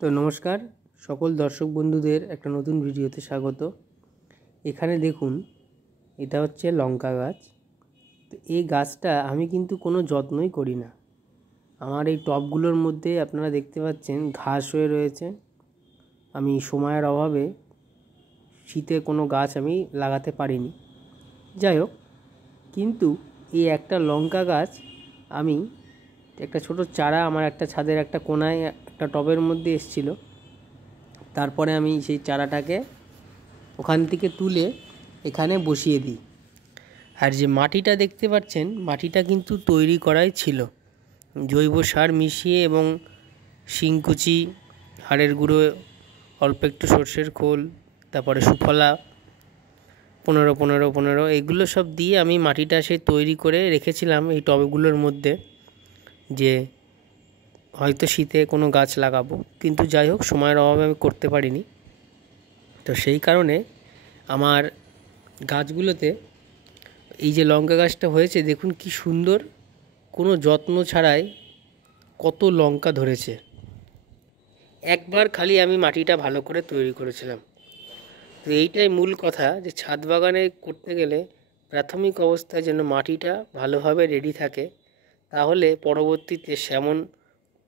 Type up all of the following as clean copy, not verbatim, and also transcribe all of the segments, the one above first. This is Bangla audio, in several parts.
তো নমস্কার সকল দর্শক বন্ধুদের একটা নতুন ভিডিওতে স্বাগত। এখানে দেখুন, এটা হচ্ছে লঙ্কা গাছ। তো এই গাছটা আমি কিন্তু কোনো যত্নই করি না। আমার এই টবগুলোর মধ্যে আপনারা দেখতে পাচ্ছেন ঘাস হয়ে রয়েছে। আমি সময়ের অভাবে শীতে কোনো গাছ আমি লাগাতে পারিনি। যাই হোক, কিন্তু এই একটা লঙ্কা গাছ আমি একটা ছোট চারা আমার একটা ছাদের একটা কোনায় একটা টবের মধ্যে এসেছিলো। তারপরে আমি সেই চারাটাকে ওখান থেকে তুলে এখানে বসিয়ে দিই। আর যে মাটিটা দেখতে পাচ্ছেন, মাটিটা কিন্তু তৈরি করাই ছিল জৈব সার মিশিয়ে এবং শিংকুচি, হাড়ের গুঁড়ো, অল্প একটু সর্ষের খোল, তারপরে সুফলা 15-15-15 এগুলো সব দিয়ে আমি মাটিটা সে তৈরি করে রেখেছিলাম এই টবগুলোর মধ্যে, যে হয়তো শীতে কোনো গাছ লাগাবো। কিন্তু যাই হোক, সময়ের অভাবে আমি করতে পারিনি। তো সেই কারণে আমার গাছগুলোতে এই যে লঙ্কা গাছটা হয়েছে, দেখুন কি সুন্দর, কোনো যত্ন ছাড়াই কত লঙ্কা ধরেছে। একবার খালি আমি মাটিটা ভালো করে তৈরি করেছিলাম। তো এইটাই মূল কথা, যে ছাদ বাগানে করতে গেলে প্রাথমিক অবস্থায় যেন মাটিটা ভালোভাবে রেডি থাকে, তাহলে পরবর্তীতে সেমন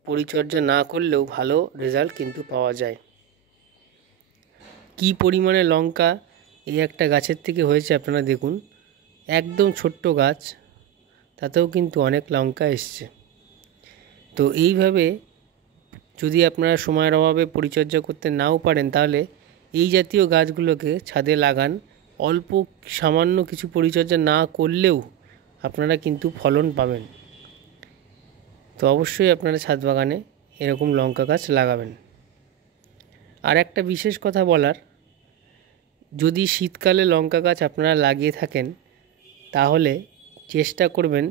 পরিচর্যা না করলেও ভালো রেজাল্ট কিন্তু পাওয়া যায়। কি পরিমাণে লঙ্কা এই একটা গাছের থেকে হয়েছে আপনারা দেখুন। একদম ছোট্ট গাছ, তাতেও কিন্তু অনেক লঙ্কা এসছে। তো এইভাবে যদি আপনারা সময়ের অভাবে পরিচর্যা করতে নাও পারেন, তাহলে এই জাতীয় গাছগুলোকে ছাদে লাগান। অল্প সামান্য কিছু পরিচর্যা না করলেও আপনারা কিন্তু ফলন পাবেন। তো অবশ্যই আপনারা ছাদ বাগানে এরকম লঙ্কা গাছ লাগাবেন। আর একটা বিশেষ কথা বলার, যদি শীতকালে লঙ্কা গাছ আপনারা লাগিয়ে থাকেন, তাহলে চেষ্টা করবেন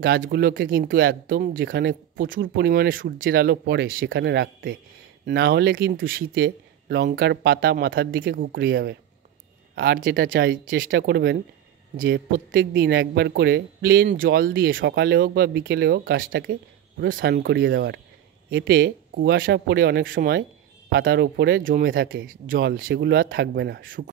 গাছগুলোকে কিন্তু একদম যেখানে প্রচুর পরিমাণে সূর্যের আলো পড়ে সেখানে রাখতে। না হলে কিন্তু শীতে লঙ্কার পাতা মাথার দিকে কুঁকড়ে যাবে। আর যেটা চেষ্টা করবেন যে প্রত্যেক দিন একবার করে প্লেন জল দিয়ে সকালে হোক বা বিকেলে হোক গাছটাকে পুরো স্নান করিয়ে দেওয়ার। এতে কুয়াশা পড়ে অনেক সময় পাতার ওপরে জমে থাকে জল, সেগুলো আর থাকবে না।